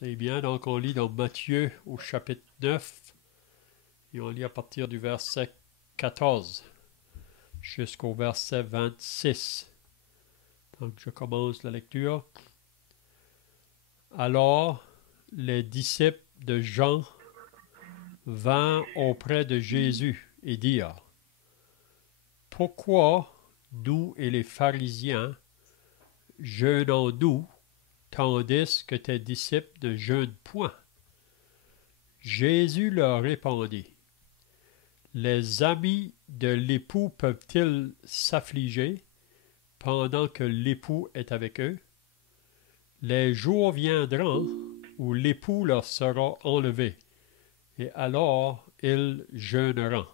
C'est bien, donc on lit dans Matthieu au chapitre 9 et on lit à partir du verset 14 jusqu'au verset 26. Donc je commence la lecture. Alors les disciples de Jean vinrent auprès de Jésus et dirent: Pourquoi nous et les pharisiens jeûnons-nous, tandis que tes disciples ne jeûnent point? Jésus leur répondit: Les amis de l'époux peuvent-ils s'affliger pendant que l'époux est avec eux? Les jours viendront où l'époux leur sera enlevé, et alors ils jeûneront.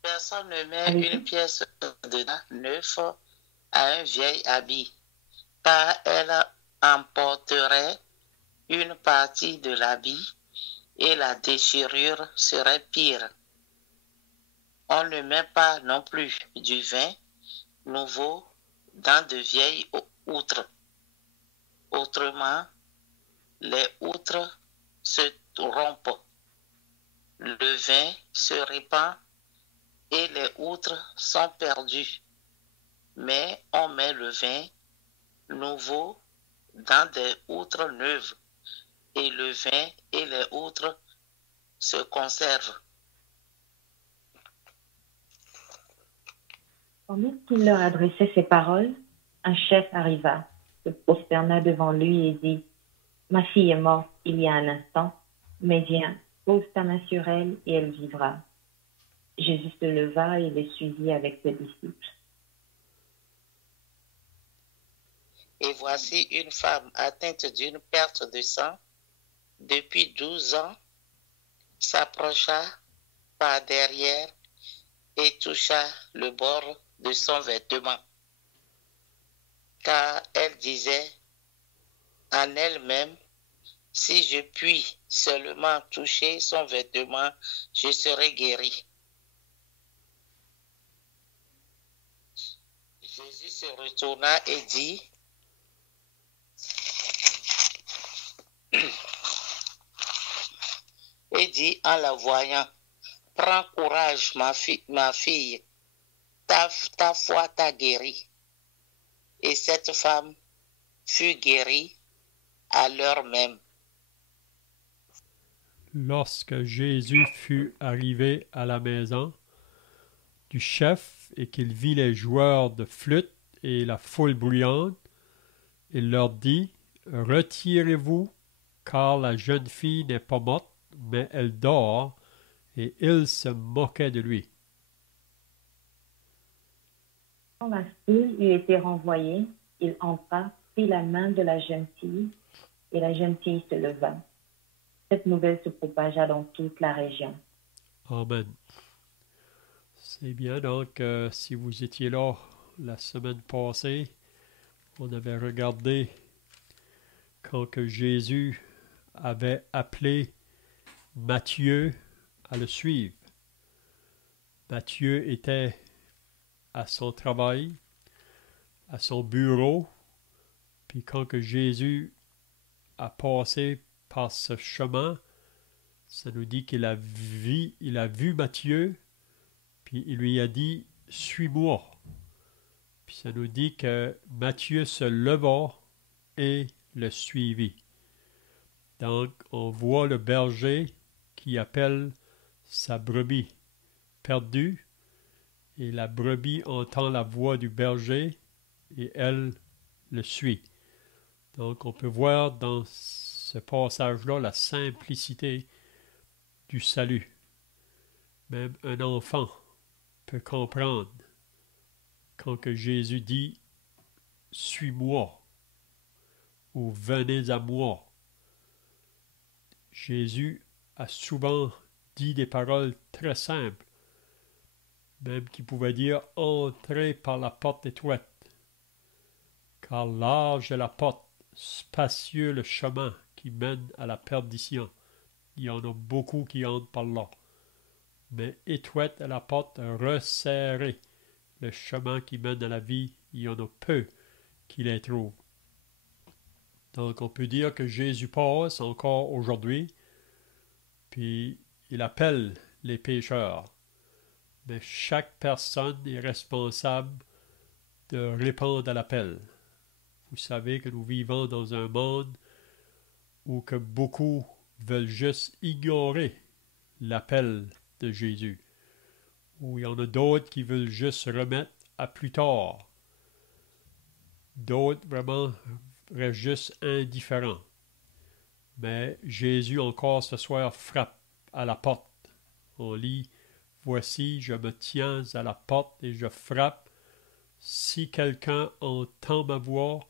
Personne ne met une Allez-y. pièce de neuf à un vieil habit, car elle emporterait une partie de l'habit et la déchirure serait pire. On ne met pas non plus du vin nouveau dans de vieilles outres. Autrement, les outres se rompent, le vin se répand et les outres sont perdues. Mais on met le vin nouveau dans des outres neuves, et le vin et les outres se conservent. Tandis qu'il leur adressait ces paroles, un chef arriva, se prosterna devant lui et dit: Ma fille est morte il y a un instant, mais viens, pose ta main sur elle et elle vivra. Jésus se leva et les suivit avec ses disciples. Et voici une femme atteinte d'une perte de sang depuis 12 ans s'approcha par derrière et toucha le bord de son vêtement, car elle disait en elle-même: si je puis seulement toucher son vêtement, je serai guérie. Jésus se retourna et dit en la voyant: prends courage, ma fille, ta foi t'a guérie. Et cette femme fut guérie à l'heure même. Lorsque Jésus fut arrivé à la maison du chef et qu'il vit les joueurs de flûte et la foule bruyante, il leur dit: Retirez-vous, car la jeune fille n'est pas morte, mais elle dort. Et ils se moquaient de lui. Quand la foule eut été renvoyée, il entra, prit la main de la jeune fille, et la jeune fille se leva. Cette nouvelle se propagea dans toute la région. Amen. C'est bien, donc, si vous étiez là la semaine passée, on avait regardé quand que Jésus avait appelé Matthieu à le suivre. Matthieu était à son travail, à son bureau, puis quand que Jésus a passé par ce chemin, ça nous dit qu'il a vu Matthieu, puis il lui a dit: Suis-moi. Puis ça nous dit que Matthieu se leva et le suivit. Donc, on voit le berger qui appelle sa brebis perdue, et la brebis entend la voix du berger et elle le suit. Donc, on peut voir dans ce passage-là la simplicité du salut. Même un enfant peut comprendre quand que Jésus dit: Suis-moi ou venez à moi. Jésus a souvent dit des paroles très simples, même qu'il pouvait dire: Entrez par la porte étroite, car large est la porte, spacieux le chemin qui mène à la perdition. Il y en a beaucoup qui entrent par là. Mais étroite est la porte, resserrée le chemin qui mène à la vie, il y en a peu qui les trouvent. Donc, on peut dire que Jésus passe encore aujourd'hui, puis il appelle les pécheurs. Mais chaque personne est responsable de répondre à l'appel. Vous savez que nous vivons dans un monde où que beaucoup veulent juste ignorer l'appel de Jésus, où il y en a d'autres qui veulent juste se remettre à plus tard. D'autres vraiment restent juste indifférents. Mais Jésus encore ce soir frappe à la porte. On lit « Voici, je me tiens à la porte et je frappe. Si quelqu'un entend ma voix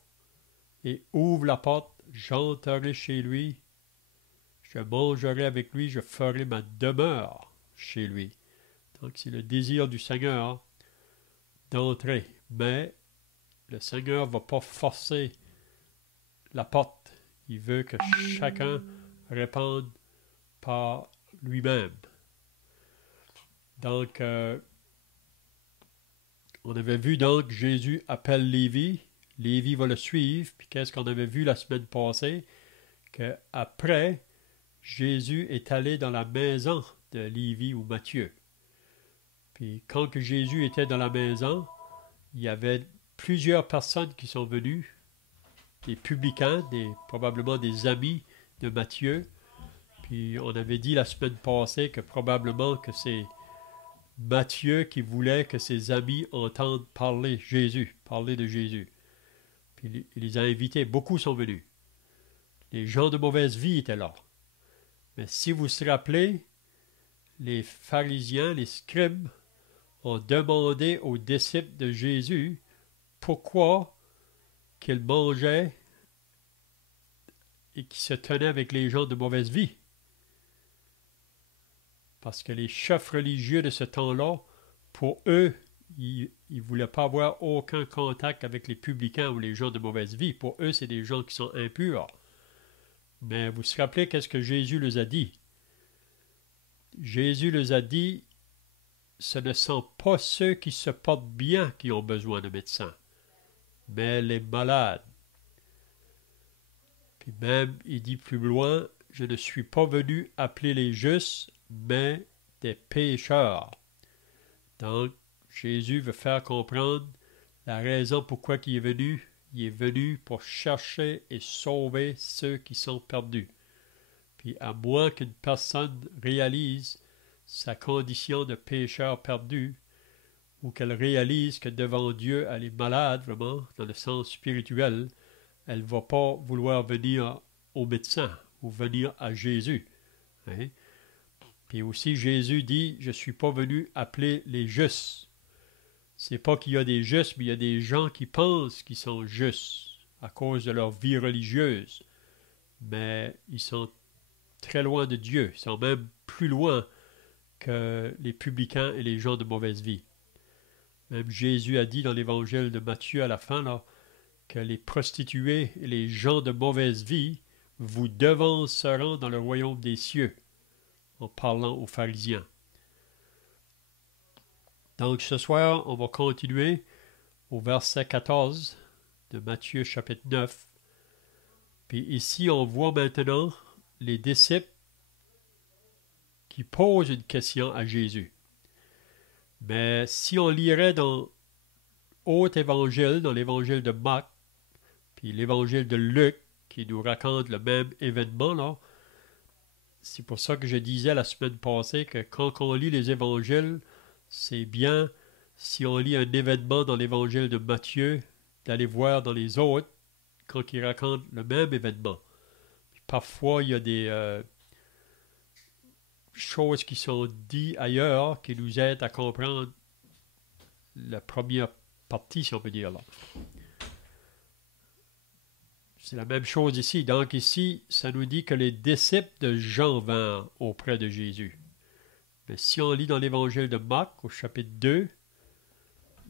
et ouvre la porte, j'entrerai chez lui. Je mangerai avec lui, je ferai ma demeure chez lui. » Donc c'est le désir du Seigneur d'entrer. Mais le Seigneur ne va pas forcer la porte. Il veut que chacun réponde par lui-même. Donc, on avait vu donc Jésus appelle Lévi. Lévi va le suivre. Puis qu'est-ce qu'on avait vu la semaine passée? Qu'après, Jésus est allé dans la maison de Lévi ou Matthieu. Puis quand que Jésus était dans la maison, il y avait plusieurs personnes qui sont venues, des publicains, probablement des amis de Matthieu. Puis on avait dit la semaine passée que probablement que c'est Matthieu qui voulait que ses amis entendent parler de Jésus. Puis il les a invités, beaucoup sont venus. Les gens de mauvaise vie étaient là. Mais si vous vous rappelez, les pharisiens, les scribes, ont demandé aux disciples de Jésus pourquoi qu'ils mangeaient et qu'ils se tenaient avec les gens de mauvaise vie. Parce que les chefs religieux de ce temps-là, pour eux, ils ne voulaient pas avoir aucun contact avec les publicains ou les gens de mauvaise vie. Pour eux, c'est des gens qui sont impurs. Mais vous vous rappelez qu'est-ce que Jésus leur a dit? Jésus leur a dit, ce ne sont pas ceux qui se portent bien qui ont besoin de médecins, mais les malades. Puis même, il dit plus loin, je ne suis pas venu appeler les justes, mais des pécheurs. Donc, Jésus veut faire comprendre la raison pourquoi il est venu. Il est venu pour chercher et sauver ceux qui sont perdus. Puis à moins qu'une personne réalise sa condition de pécheur perdu, ou qu'elle réalise que devant Dieu, elle est malade, vraiment, dans le sens spirituel, elle ne va pas vouloir venir au médecin ou venir à Jésus. Hein? Puis aussi, Jésus dit, je ne suis pas venu appeler les justes. C'est pas qu'il y a des justes, mais il y a des gens qui pensent qu'ils sont justes à cause de leur vie religieuse. Mais ils sont très loin de Dieu. Ils sont même plus loin que les publicains et les gens de mauvaise vie. Même Jésus a dit dans l'évangile de Matthieu à la fin, là, que les prostituées et les gens de mauvaise vie vous devanceront dans le royaume des cieux, en parlant aux pharisiens. Donc ce soir, on va continuer au verset 14 de Matthieu chapitre 9. Puis ici, on voit maintenant les disciples qui posent une question à Jésus. Mais si on lirait dans autre évangile, dans l'évangile de Marc, puis l'évangile de Luc, qui nous raconte le même événement, là, c'est pour ça que je disais la semaine passée que quand on lit les évangiles, c'est bien, si on lit un événement dans l'évangile de Matthieu, d'aller voir dans les autres quand ils racontent le même événement. Puis parfois, il y a des choses qui sont dites ailleurs qui nous aident à comprendre la première partie, si on peut dire là. C'est la même chose ici. Donc ici, ça nous dit que les disciples de Jean vinrent auprès de Jésus. Mais si on lit dans l'évangile de Marc, au chapitre 2,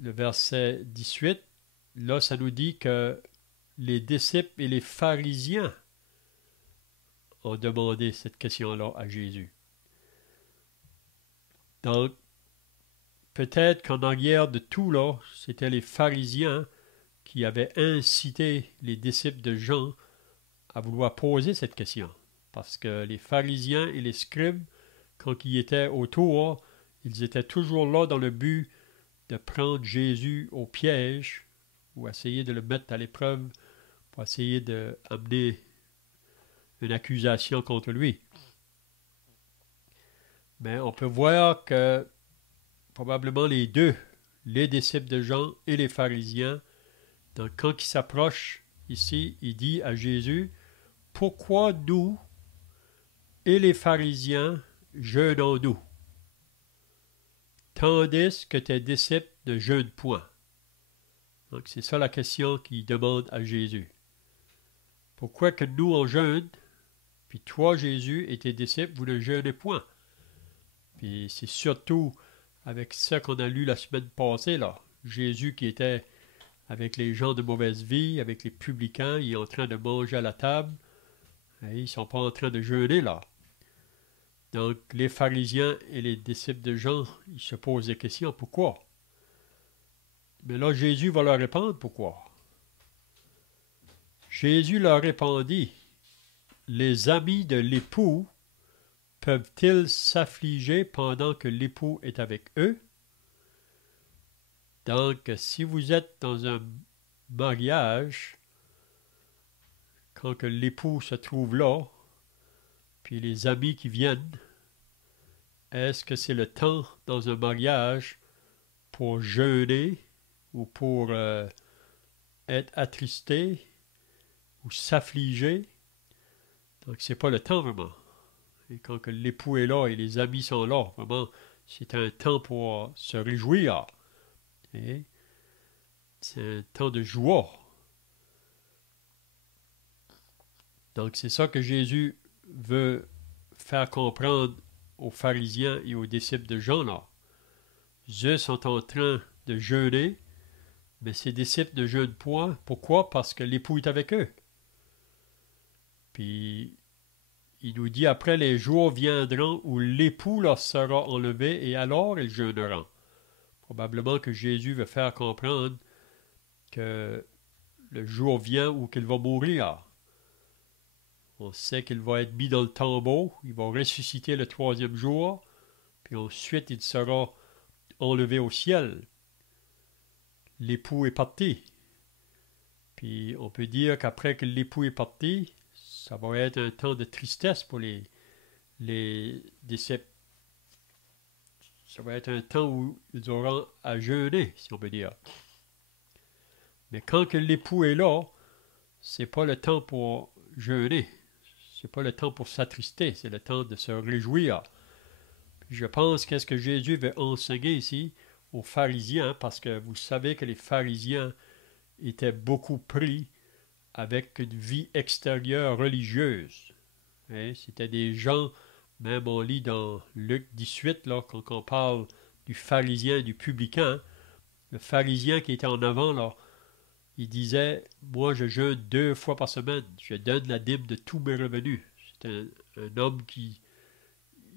le verset 18, là, ça nous dit que les disciples et les pharisiens ont demandé cette question-là à Jésus. Donc, peut-être qu'en arrière de tout, là, c'était les pharisiens qui avaient incité les disciples de Jean à vouloir poser cette question. Parce que les pharisiens et les scribes, quand ils étaient autour, ils étaient toujours là dans le but de prendre Jésus au piège ou essayer de le mettre à l'épreuve pour essayer d'amener une accusation contre lui. Mais on peut voir que probablement les deux, les disciples de Jean et les pharisiens, donc quand ils s'approchent ici, il dit à Jésus, « Pourquoi nous et les pharisiens jeûnons-nous, tandis que tes disciples ne jeûnent point? » Donc c'est ça la question qu'il demande à Jésus. Pourquoi que nous on jeûne, puis toi Jésus et tes disciples, vous ne jeûnez point? Puis c'est surtout avec ça qu'on a lu la semaine passée, là. Jésus qui était avec les gens de mauvaise vie, avec les publicains, il est en train de manger à la table. Et ils ne sont pas en train de jeûner, là. Donc, les pharisiens et les disciples de Jean, ils se posent des questions. Pourquoi? Mais là, Jésus va leur répondre pourquoi. Jésus leur répondit, « Les amis de l'époux peuvent-ils s'affliger pendant que l'époux est avec eux? » Donc, si vous êtes dans un mariage, quand que l'époux se trouve là, puis les amis qui viennent, est-ce que c'est le temps dans un mariage pour jeûner ou pour être attristé ou s'affliger? Donc, c'est pas le temps vraiment. Et quand que l'époux est là et les amis sont là, vraiment, c'est un temps pour se réjouir. Et c'est un temps de joie. Donc, c'est ça que Jésus veut faire comprendre aux pharisiens et aux disciples de Jean, là. Eux sont en train de jeûner, mais ces disciples ne jeûnent point. Pourquoi? Parce que l'époux est avec eux. Puis, il nous dit, après les jours viendront où l'époux leur sera enlevé et alors ils jeûneront. Probablement que Jésus veut faire comprendre que le jour vient où il va mourir. On sait qu'il va être mis dans le tombeau, il va ressusciter le troisième jour, puis ensuite il sera enlevé au ciel. L'époux est parti. Puis on peut dire qu'après que l'époux est parti, ça va être un temps de tristesse pour les disciples. Ça va être un temps où ils auront à jeûner, si on peut dire. Mais quand que l'époux est là, c'est pas le temps pour jeûner. C'est pas le temps pour s'attrister, c'est le temps de se réjouir. Puis je pense qu'est-ce que Jésus veut enseigner ici aux pharisiens, parce que vous savez que les pharisiens étaient beaucoup pris avec une vie extérieure religieuse. Hein? C'était des gens, même on lit dans Luc 18, là, quand on parle du pharisien et du publicain, le pharisien qui était en avant, là, il disait, moi je jeûne 2 fois par semaine, je donne la dîme de tous mes revenus. C'est un homme qui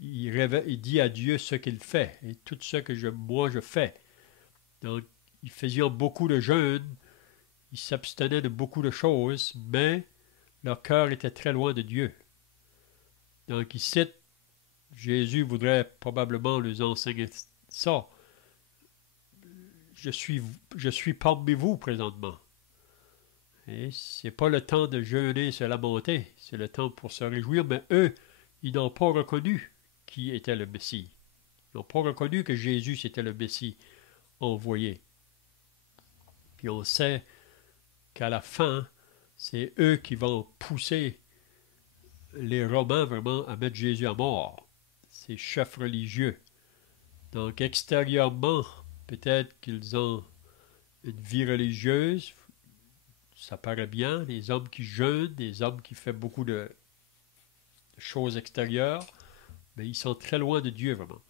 il dit à Dieu ce qu'il fait, et tout ce que moi je fais. Donc, il faisait beaucoup de jeûnes, il s'abstenait de beaucoup de choses, mais leur cœur était très loin de Dieu. Donc ici, Jésus voudrait probablement leur enseigner ça. Je suis parmi vous présentement. Et c'est pas le temps de jeûner et se lamenter, c'est le temps pour se réjouir, mais eux, ils n'ont pas reconnu qui était le Messie. Ils n'ont pas reconnu que Jésus c'était le Messie envoyé. Puis on sait qu'à la fin, c'est eux qui vont pousser les Romains vraiment à mettre Jésus à mort. Ces chefs religieux. Donc extérieurement, peut-être qu'ils ont une vie religieuse, ça paraît bien, des hommes qui jeûnent, des hommes qui font beaucoup de choses extérieures, mais ils sont très loin de Dieu vraiment.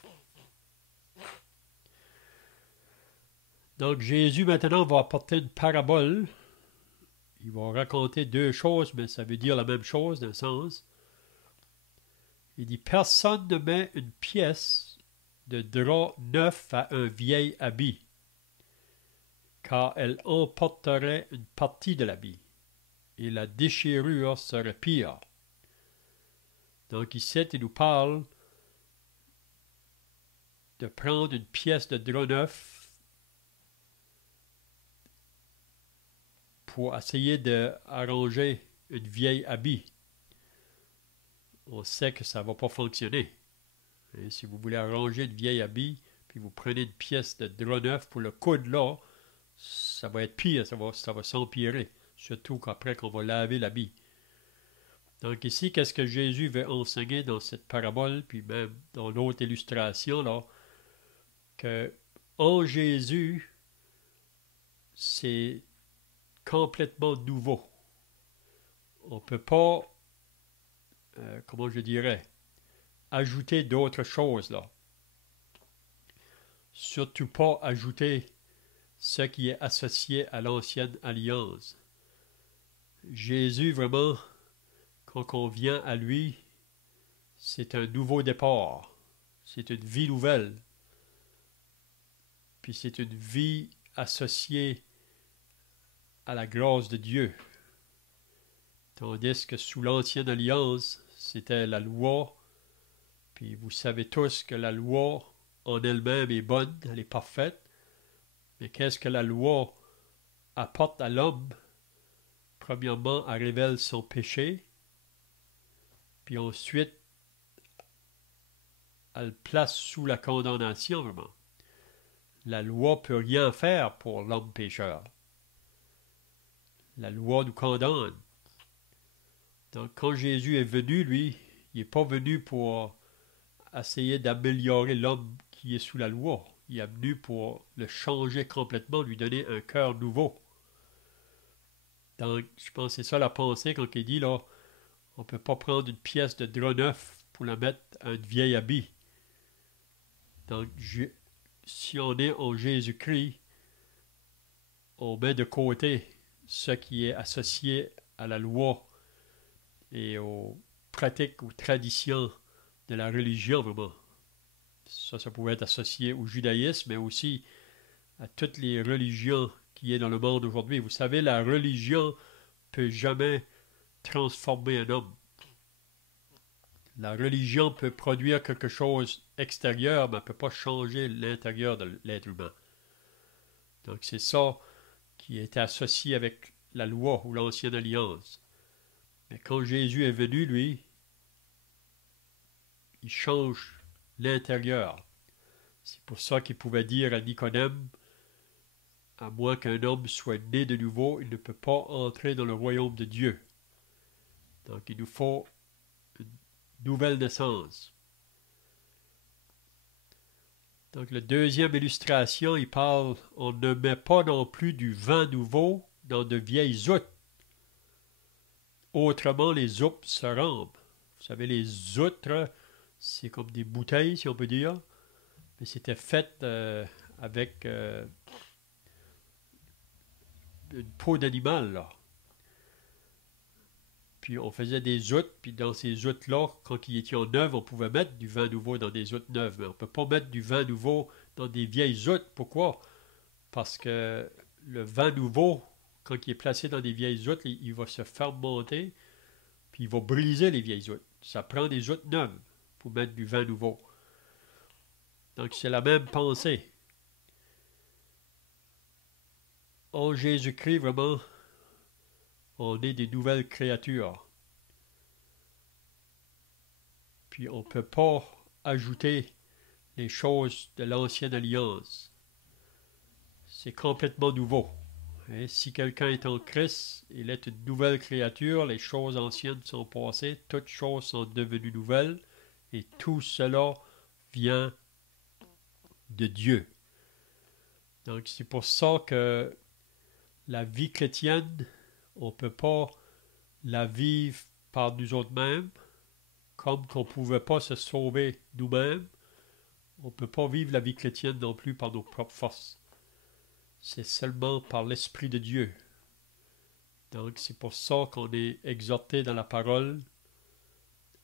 Donc Jésus maintenant va apporter une parabole. Il va raconter 2 choses, mais ça veut dire la même chose d'un sens. Il dit, personne ne met une pièce de drap neuf à un vieil habit, car elle emporterait une partie de l'habit. et la déchirure serait pire. Donc ici, il nous parle de prendre une pièce de drap neuf pour essayer d'arranger une vieille habit. On sait que ça ne va pas fonctionner. Et si vous voulez arranger une vieille habit, puis vous prenez une pièce de drap neuf pour le coudre là, ça va être pire, ça va s'empirer. Surtout qu'après qu'on va laver l'habit. Donc ici, qu'est-ce que Jésus veut enseigner dans cette parabole, puis même dans l'autre illustration, là, que en Jésus, c'est complètement nouveau. On ne peut pas, comment je dirais, ajouter d'autres choses là. Surtout pas ajouter ce qui est associé à l'ancienne alliance. Jésus, vraiment, quand on vient à lui, c'est un nouveau départ. C'est une vie nouvelle. Puis c'est une vie associée à la grâce de Dieu. Tandis que sous l'ancienne alliance, c'était la loi. Puis vous savez tous que la loi en elle-même est bonne, elle est parfaite. Mais qu'est-ce que la loi apporte à l'homme? Premièrement, elle révèle son péché. Puis ensuite, elle le place sous la condamnation, vraiment. La loi ne peut rien faire pour l'homme pécheur. La loi nous condamne. Donc, quand Jésus est venu, lui, il n'est pas venu pour essayer d'améliorer l'homme qui est sous la loi. Il est venu pour le changer complètement, lui donner un cœur nouveau. Donc, je pense que c'est ça la pensée quand il dit, là, on ne peut pas prendre une pièce de drap neuf pour la mettre à un vieil habit. Donc, si on est en Jésus-Christ, on met de côté ce qui est associé à la loi et aux pratiques, aux traditions de la religion, vraiment. Ça pouvait être associé au judaïsme, mais aussi à toutes les religions qui est dans le monde aujourd'hui. Vous savez, la religion ne peut jamais transformer un homme. La religion peut produire quelque chose extérieur, mais elle ne peut pas changer l'intérieur de l'être humain. Donc c'est ça qui était associé avec la loi ou l'ancienne alliance. Mais quand Jésus est venu, lui, il change l'intérieur. C'est pour ça qu'il pouvait dire à Nicodème, à moins qu'un homme soit né de nouveau, il ne peut pas entrer dans le royaume de Dieu. Donc il nous faut une nouvelle naissance. Donc la deuxième illustration, il parle, on ne met pas non plus du vin nouveau dans de vieilles outres. Autrement, les outres se rompent. Vous savez, les outres, c'est comme des bouteilles, si on peut dire. Mais c'était fait avec une peau d'animal, là. Puis on faisait des outres, puis dans ces outres-là, quand ils étaient neuves, on pouvait mettre du vin nouveau dans des outres neuves. Mais on ne peut pas mettre du vin nouveau dans des vieilles outres. Pourquoi? Parce que le vin nouveau, quand il est placé dans des vieilles outres, il va se fermenter, puis il va briser les vieilles outres. Ça prend des outres neuves pour mettre du vin nouveau. Donc c'est la même pensée. En Jésus-Christ, vraiment, on est des nouvelles créatures. Puis on ne peut pas ajouter les choses de l'ancienne alliance. C'est complètement nouveau. Et si quelqu'un est en Christ, il est une nouvelle créature, les choses anciennes sont passées, toutes choses sont devenues nouvelles, et tout cela vient de Dieu. Donc c'est pour ça que la vie chrétienne, on ne peut pas la vivre par nous autres mêmes, comme qu'on ne pouvait pas se sauver nous-mêmes. On ne peut pas vivre la vie chrétienne non plus par nos propres forces. C'est seulement par l'Esprit de Dieu. Donc c'est pour ça qu'on est exhorté dans la parole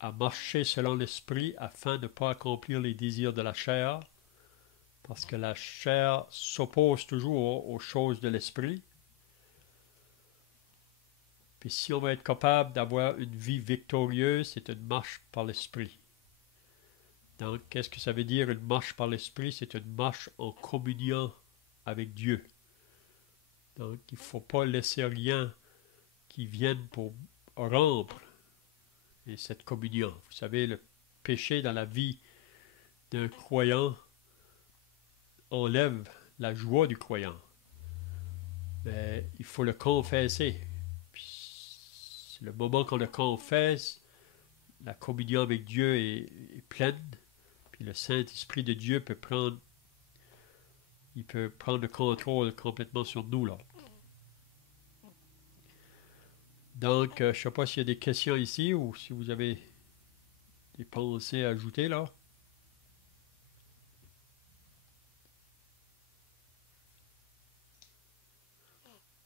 à marcher selon l'Esprit afin de ne pas accomplir les désirs de la chair, parce que la chair s'oppose toujours aux choses de l'Esprit. Puis si on va être capable d'avoir une vie victorieuse, c'est une marche par l'Esprit. Donc, qu'est-ce que ça veut dire une marche par l'Esprit? C'est une marche en communion avec Dieu. Donc, il ne faut pas laisser rien qui vienne pour rompre cette communion. Vous savez, le péché dans la vie d'un croyant enlève la joie du croyant. Mais il faut le confesser. Puis, le moment qu'on le confesse, la communion avec Dieu est pleine. Puis le Saint-Esprit de Dieu peut prendre le contrôle complètement sur nous, là. Donc, je ne sais pas s'il y a des questions ici ou si vous avez des pensées à ajouter, là.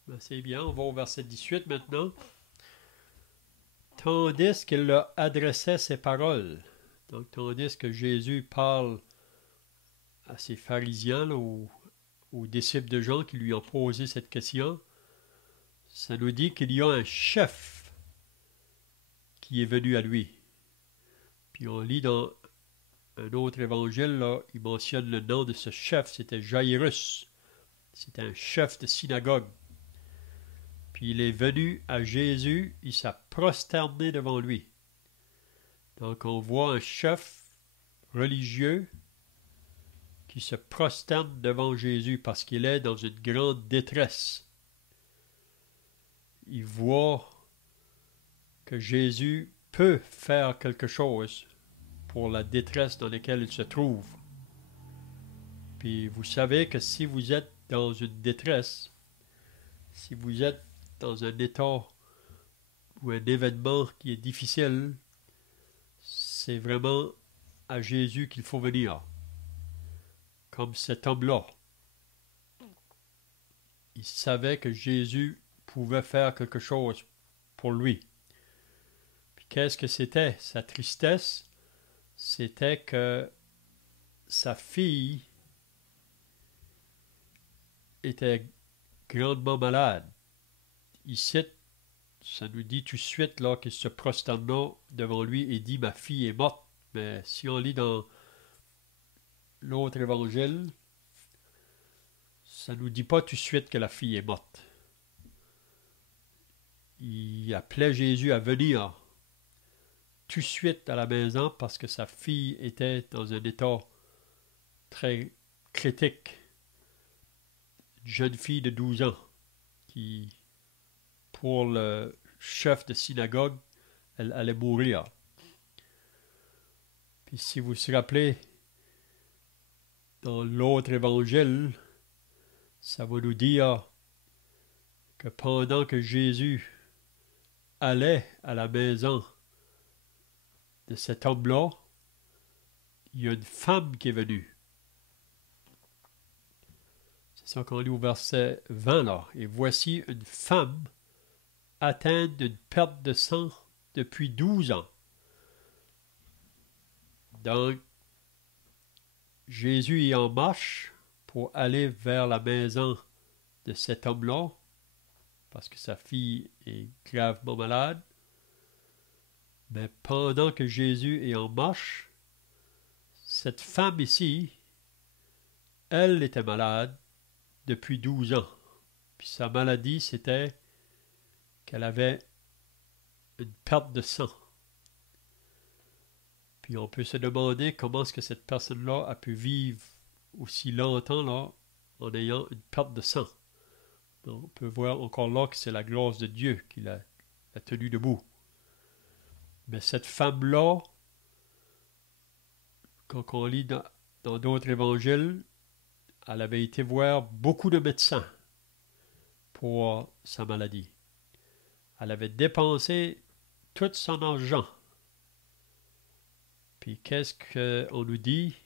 Ben, c'est bien, on va au verset 18 maintenant. Tandis qu'il leur adressait ces paroles. Donc, tandis que Jésus parle à ces pharisiens, là, aux disciples de Jean qui lui ont posé cette question, ça nous dit qu'il y a un chef qui est venu à lui. Puis on lit dans un autre évangile, là, il mentionne le nom de ce chef, c'était Jairus. C'était un chef de synagogue. Puis il est venu à Jésus, il s'est prosterné devant lui. Donc on voit un chef religieux qui se prosterne devant Jésus parce qu'il est dans une grande détresse. Il voit que Jésus peut faire quelque chose pour la détresse dans laquelle il se trouve. Puis vous savez que si vous êtes dans une détresse, si vous êtes dans un état ou un événement qui est difficile, c'est vraiment à Jésus qu'il faut venir. Comme cet homme-là. Il savait que Jésus pouvait faire quelque chose pour lui. Puis qu'est-ce que c'était? Sa tristesse, c'était que sa fille était grandement malade. Ici, ça nous dit tout de suite là qu'il se prosterna devant lui et dit « Ma fille est morte ». Mais si on lit dans l'autre évangile, ça ne nous dit pas tout de suite que la fille est morte. Il appelait Jésus à venir tout de suite à la maison parce que sa fille était dans un état très critique. Une jeune fille de 12 ans qui, pour le chef de synagogue, elle allait mourir. Puis si vous vous rappelez, dans l'autre évangile, ça va nous dire que pendant que Jésus allait à la maison de cet homme-là, il y a une femme qui est venue. C'est ça qu'on lit au verset 20 là. Et voici une femme atteinte d'une perte de sang depuis 12 ans. Donc, Jésus est en marche pour aller vers la maison de cet homme-là, parce que sa fille est gravement malade. Mais pendant que Jésus est en marche, cette femme ici, elle était malade depuis 12 ans. Puis sa maladie, c'était qu'elle avait une perte de sang. Puis on peut se demander comment est-ce que cette personne-là a pu vivre aussi longtemps là, en ayant une perte de sang. Donc, on peut voir encore là que c'est la grâce de Dieu qui l'a tenue debout. Mais cette femme-là, quand on lit dans d'autres évangiles, elle avait été voir beaucoup de médecins pour sa maladie. Elle avait dépensé tout son argent. Puis qu'est-ce qu'on nous dit?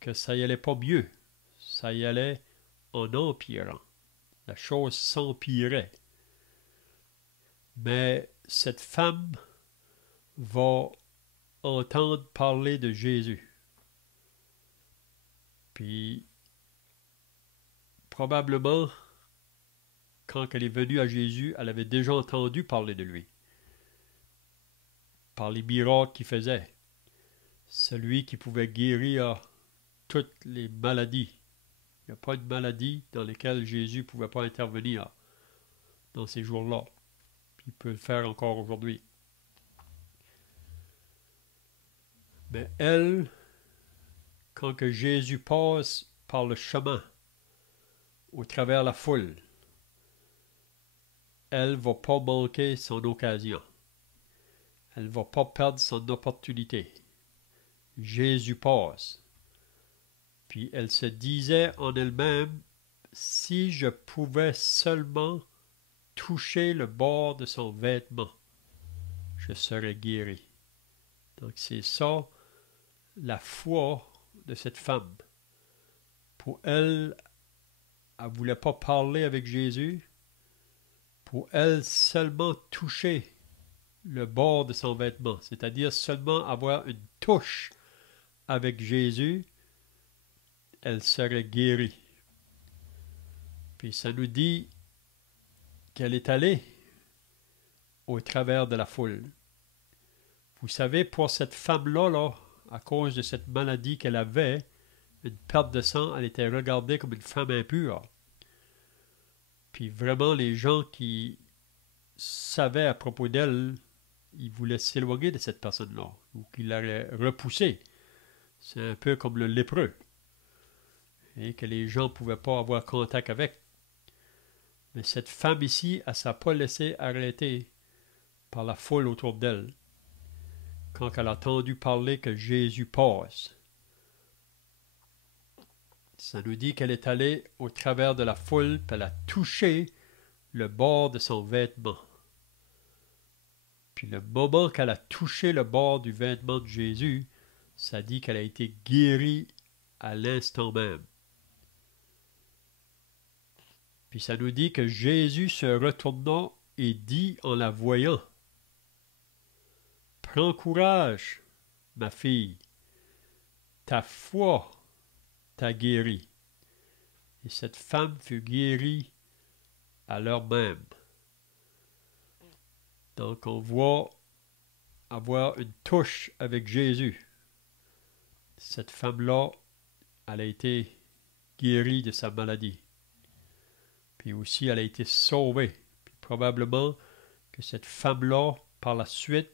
Que ça y allait pas mieux. Ça y allait en empirant. La chose s'empirait. Mais cette femme va entendre parler de Jésus. Puis, probablement, quand elle est venue à Jésus, elle avait déjà entendu parler de lui, par les miracles qu'il faisait. Celui qui pouvait guérir toutes les maladies. Il n'y a pas de maladie dans laquelle Jésus ne pouvait pas intervenir dans ces jours-là. Puis il peut le faire encore aujourd'hui. Mais elle, quand que Jésus passe par le chemin, au travers la foule, elle ne va pas manquer son occasion. Elle ne va pas perdre son opportunité. Jésus passe. Puis elle se disait en elle-même, si je pouvais seulement toucher le bord de son vêtement, je serais guéri. Donc c'est ça, la foi de cette femme. Pour elle, elle ne voulait pas parler avec Jésus. Pour elle, seulement toucher le bord de son vêtement, c'est-à-dire seulement avoir une touche avec Jésus, elle serait guérie. Puis ça nous dit qu'elle est allée au travers de la foule. Vous savez, pour cette femme-là, là, à cause de cette maladie qu'elle avait, une perte de sang, elle était regardée comme une femme impure. Puis vraiment, les gens qui savaient à propos d'elle, ils voulaient s'éloigner de cette personne-là, ou qu'ils l'auraient repoussée. C'est un peu comme le lépreux, et que les gens ne pouvaient pas avoir contact avec. Mais cette femme ici, elle ne s'est pas laissée arrêter par la foule autour d'elle, quand elle a entendu parler que Jésus passe. Ça nous dit qu'elle est allée au travers de la foule, puis elle a touché le bord de son vêtement. Puis le moment qu'elle a touché le bord du vêtement de Jésus, ça dit qu'elle a été guérie à l'instant même. Puis ça nous dit que Jésus se retourna et dit en la voyant, « Prends courage, ma fille, ta foi t'a guérie. » Et cette femme fut guérie à l'heure même. Donc on voit avoir une touche avec Jésus. Cette femme-là, elle a été guérie de sa maladie. Puis aussi, elle a été sauvée. Puis probablement que cette femme-là, par la suite,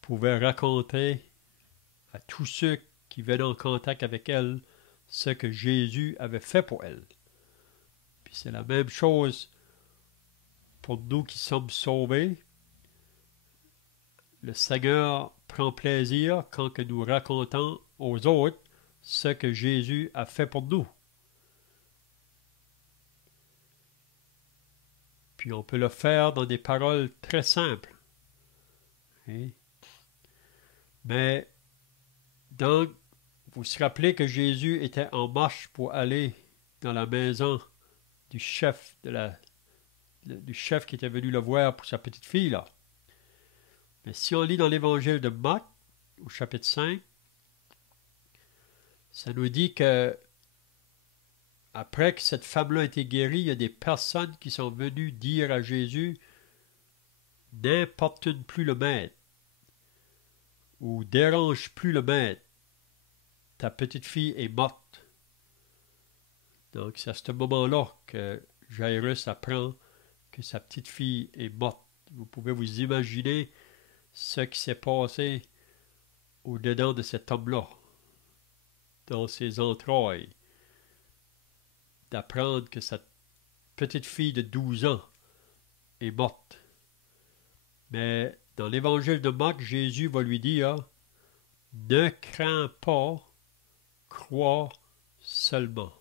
pouvait raconter à tous ceux qui venaient en contact avec elle ce que Jésus avait fait pour elle. Puis c'est la même chose pour nous qui sommes sauvés. Le Seigneur prend plaisir quand que nous racontons aux autres ce que Jésus a fait pour nous. Puis on peut le faire dans des paroles très simples. Mais donc, vous vous rappelez que Jésus était en marche pour aller dans la maison du chef, du chef qui était venu le voir pour sa petite fille, là. Mais si on lit dans l'évangile de Marc, au chapitre 5, ça nous dit que après que cette femme-là a été guérie, il y a des personnes qui sont venues dire à Jésus « N'importune plus le maître » ou « Dérange plus le maître, ta petite fille est morte. » Donc c'est à ce moment-là que Jairus apprend que sa petite fille est morte. Vous pouvez vous imaginer ce qui s'est passé au-dedans de cet homme-là, dans ses entrailles, d'apprendre que sa petite fille de 12 ans est morte. Mais dans l'évangile de Marc, Jésus va lui dire « Ne crains pas, crois seulement. »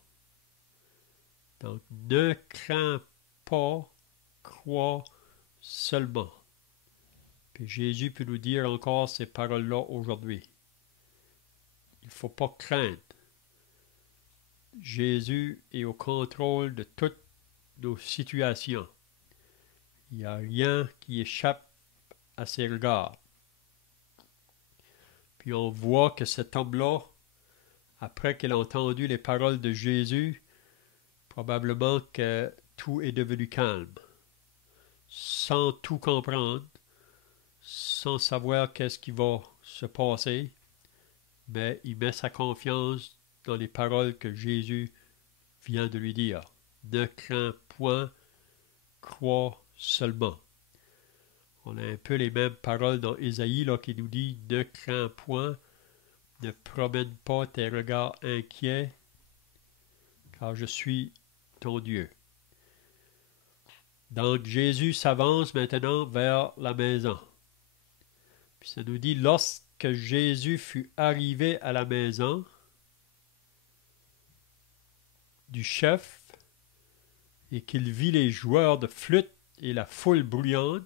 Donc, ne crains pas, crois seulement. Puis Jésus peut nous dire encore ces paroles-là aujourd'hui. Il ne faut pas craindre. Jésus est au contrôle de toutes nos situations. Il n'y a rien qui échappe à ses regards. Puis on voit que cet homme-là, après qu'il a entendu les paroles de Jésus, probablement que tout est devenu calme, sans tout comprendre, sans savoir qu'est-ce qui va se passer, mais il met sa confiance dans les paroles que Jésus vient de lui dire. Ne crains point, crois seulement. On a un peu les mêmes paroles dans Ésaïe là, qui nous dit « Ne crains point, ne promène pas tes regards inquiets, car je suis ton Dieu. » Donc Jésus s'avance maintenant vers la maison. Puis ça nous dit « Lorsque Jésus fut arrivé à la maison du chef, et qu'il vit les joueurs de flûte et la foule bruyante. »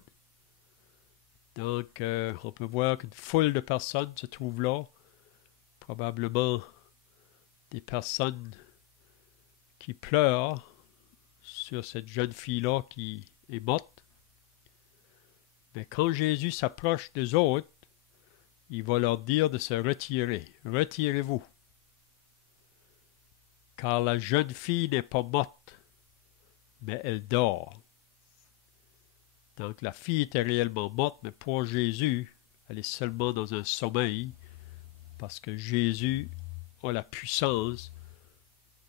Donc, on peut voir qu'une foule de personnes se trouve là, probablement des personnes qui pleurent sur cette jeune fille-là qui est morte. Mais quand Jésus s'approche des autres, il va leur dire de se retirer. Retirez-vous, car la jeune fille n'est pas morte, mais elle dort. Donc la fille était réellement morte, mais pour Jésus, elle est seulement dans un sommeil, parce que Jésus a la puissance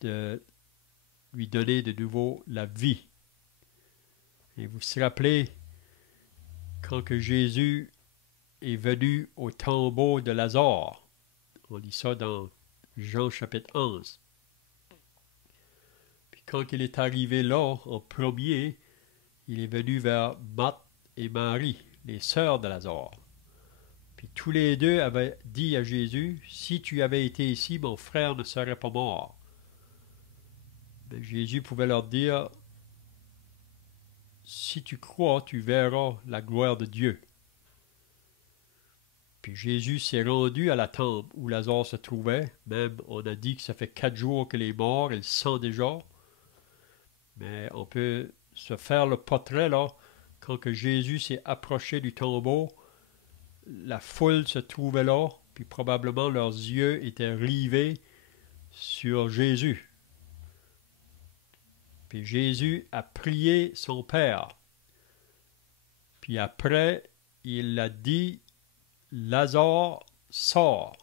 de lui donner de nouveau la vie. Et vous vous rappelez, quand que Jésus est venu au tombeau de Lazare, on lit ça dans Jean chapitre 11. Puis quand il est arrivé là, en premier, il est venu vers Marthe et Marie, les sœurs de Lazare. Puis tous les deux avaient dit à Jésus, « Si tu avais été ici, mon frère ne serait pas mort. » Mais Jésus pouvait leur dire, « Si tu crois, tu verras la gloire de Dieu. » Puis Jésus s'est rendu à la tombe où Lazare se trouvait. Même, on a dit que ça fait 4 jours qu'il est mort, il le sent déjà. Mais on peut se faire le portrait, là, quand que Jésus s'est approché du tombeau, la foule se trouvait là, puis probablement leurs yeux étaient rivés sur Jésus. Puis Jésus a prié son Père. Puis après, il a dit, Lazare sort.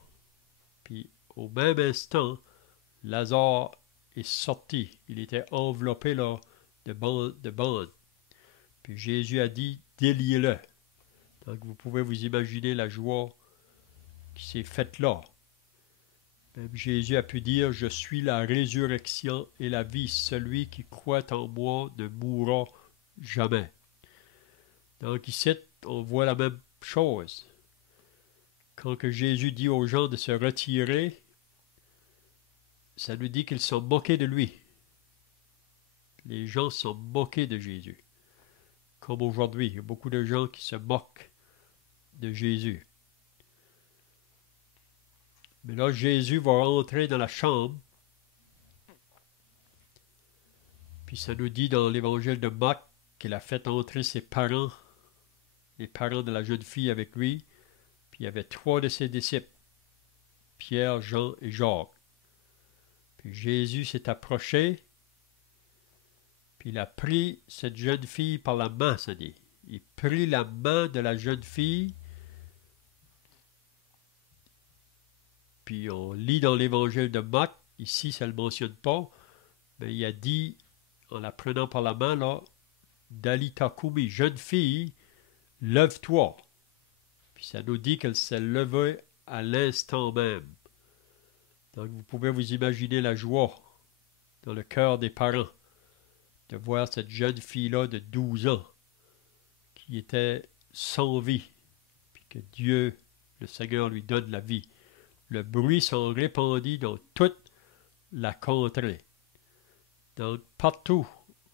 Puis au même instant, Lazare est sorti. Il était enveloppé là, de bandes. Puis Jésus a dit, déliez-le. Donc vous pouvez vous imaginer la joie qui s'est faite là. Même Jésus a pu dire, je suis la résurrection et la vie. Celui qui croit en moi ne mourra jamais. Donc ici, on voit la même chose. Quand que Jésus dit aux gens de se retirer, ça nous dit qu'ils sont moqués de lui. Les gens sont moqués de Jésus. Comme aujourd'hui, il y a beaucoup de gens qui se moquent de Jésus. Mais là, Jésus va rentrer dans la chambre. Puis ça nous dit dans l'évangile de Marc qu'il a fait entrer ses parents, les parents de la jeune fille avec lui. Puis il y avait 3 de ses disciples, Pierre, Jean et Jacques. Puis Jésus s'est approché. Puis il a pris cette jeune fille par la main, ça dit. Il prit la main de la jeune fille. Puis on lit dans l'évangile de Marc, ici ça ne le mentionne pas, mais il a dit, en la prenant par la main, là, Dalita Kumi, jeune fille, lève-toi. Puis ça nous dit qu'elle s'est levée à l'instant même. Donc vous pouvez vous imaginer la joie dans le cœur des parents de voir cette jeune fille-là de 12 ans qui était sans vie, puis que Dieu, le Seigneur, lui donne la vie. Le bruit s'en répandit dans toute la contrée. Donc partout,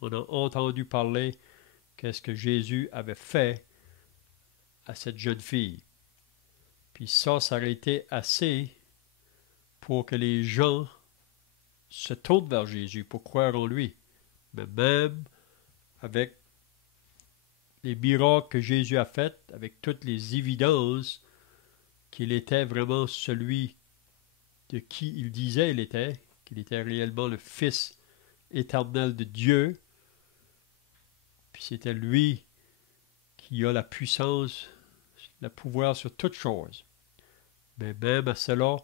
on a entendu parler qu'est-ce que Jésus avait fait à cette jeune fille. Puis ça aurait été assez pour que les gens se tournent vers Jésus pour croire en lui. Mais même avec les miracles que Jésus a faits, avec toutes les évidences qu'il était vraiment celui de qui il disait qu'il était réellement le Fils éternel de Dieu, Puis c'était lui qui a la puissance, le pouvoir sur toutes choses. Mais même à cela,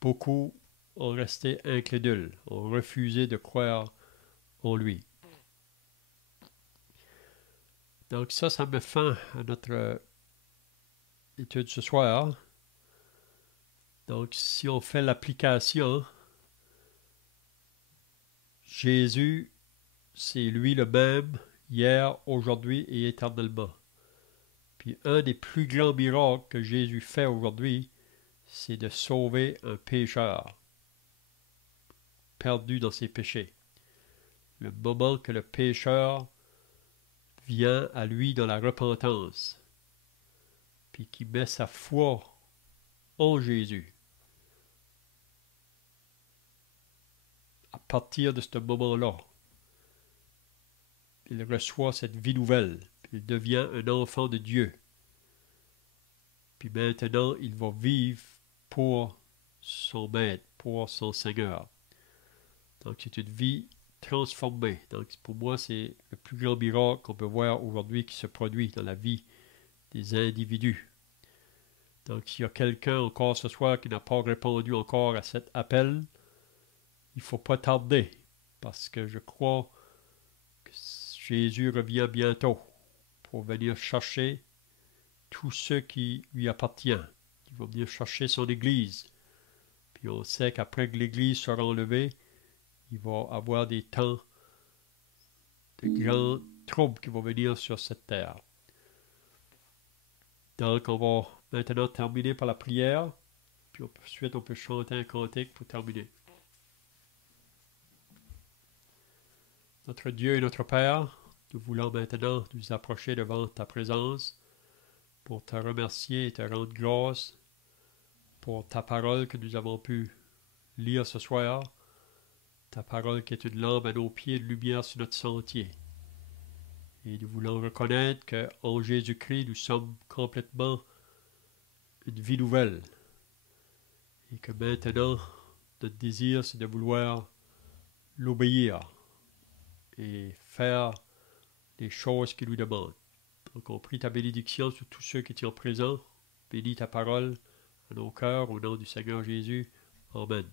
beaucoup ont resté incrédules, ont refusé de croire en lui. Donc ça met fin à notre étude ce soir. Donc si on fait l'application, Jésus, c'est lui le même, hier, aujourd'hui et éternellement. Puis un des plus grands miracles que Jésus fait aujourd'hui, c'est de sauver un pécheur perdu dans ses péchés. Le moment que le pécheur vient à lui dans la repentance, puis qui met sa foi en Jésus. À partir de ce moment-là, il reçoit cette vie nouvelle, puis il devient un enfant de Dieu. Puis maintenant, il va vivre pour son maître, pour son Seigneur. Donc c'est une vie transformée. Donc pour moi, c'est le plus grand miracle qu'on peut voir aujourd'hui qui se produit dans la vie des individus. Donc s'il y a quelqu'un encore ce soir qui n'a pas répondu encore à cet appel, il ne faut pas tarder, parce que je crois que Jésus revient bientôt pour venir chercher tous ceux qui lui appartiennent. Il va venir chercher son Église. Puis on sait qu'après que l'Église sera enlevée, il va y avoir des temps de grands troubles qui vont venir sur cette terre. Donc on va maintenant terminer par la prière, puis ensuite on peut chanter un cantique pour terminer. Notre Dieu et notre Père, nous voulons maintenant nous approcher devant ta présence pour te remercier et te rendre grâce pour ta parole que nous avons pu lire ce soir, ta parole qui est une lampe à nos pieds, une lumière sur notre sentier. Et nous voulons reconnaître qu'en Jésus-Christ, nous sommes complètement une vie nouvelle. Et que maintenant, notre désir, c'est de vouloir l'obéir et faire les choses qu'il nous demande. Donc on prie ta bénédiction sur tous ceux qui sont présents. Bénis ta parole à nos cœurs, au nom du Seigneur Jésus. Amen.